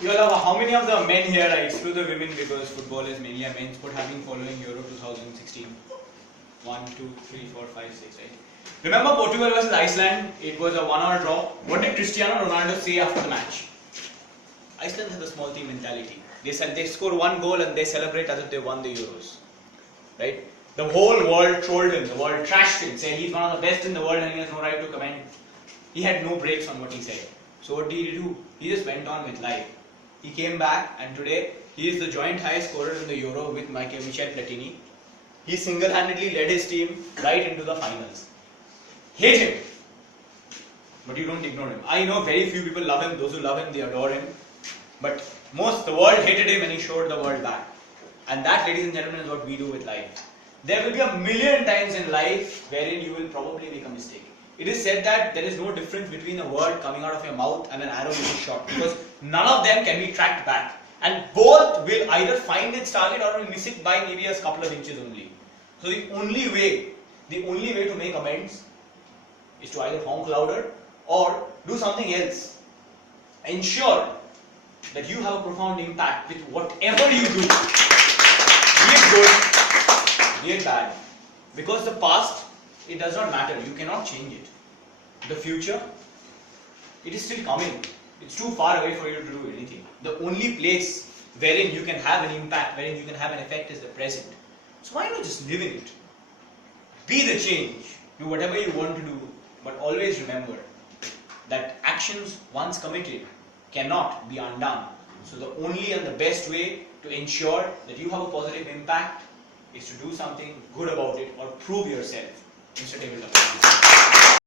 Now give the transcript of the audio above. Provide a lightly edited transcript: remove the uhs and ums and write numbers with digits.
How many of the men here, I exclude the women because football is mainly a men's sport, have been following Euro 2016? 1, 2, 3, 4, 5, 6, right? Remember Portugal versus Iceland? It was a 1-hour draw. What did Cristiano Ronaldo say after the match? Iceland has a small team mentality. They score one goal and they celebrate as if they won the Euros. Right? The whole world trolled him, the world trashed him, said he's one of the best in the world and he has no right to comment. He had no brakes on what he said. So what did he do? He just went on with life. He came back and today he is the joint highest scorer in the Euro with Michel Platini. He single-handedly led his team right into the finals. Hate him, but you don't ignore him. I know very few people love him. Those who love him, they adore him. But the world hated him and he showed the world back. And that, ladies and gentlemen, is what we do with life. There will be a million times in life wherein you will probably make a mistake. It is said that there is no difference between a word coming out of your mouth and an arrow being shot because none of them can be tracked back. And both will either find its target or will miss it by maybe a couple of inches only. So the only way to make amends is to either honk louder or do something else. Ensure that you have a profound impact with whatever you do. Be it good, be it bad. Because the past, it does not matter. You cannot change it. The future, it is still coming. It's too far away for you to do anything. The only place wherein you can have an impact, wherein you can have an effect is the present. So why not just live in it? Be the change. Do whatever you want to do. But always remember that actions once committed cannot be undone. So the only and the best way to ensure that you have a positive impact is to do something good about it or prove yourself. Mr. Tabletop.